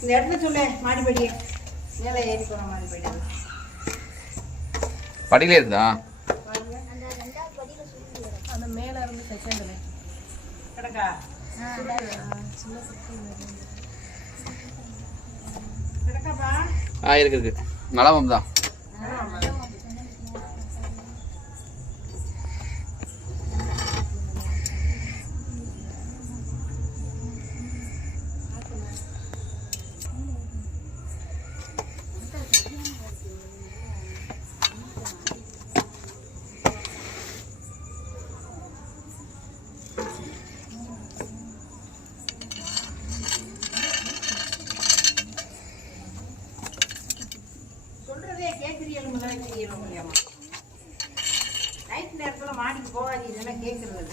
இந்த இடத்துல சொல்லு மாடிப்படி. மேலே ஏறி போகிற மாடிப்படி. படியிலே இருக்குதா அந்த மேலே இருந்து செகண்டில் கிடக்கா? கிடக்காப்பா? ஆ இருக்கு இருக்கு. நலவம் தான் வேலை செய்யணும் இல்லையம்மா நைட் நேரத்தில் மாடிக்கு போகாது இதெல்லாம் கேட்குறது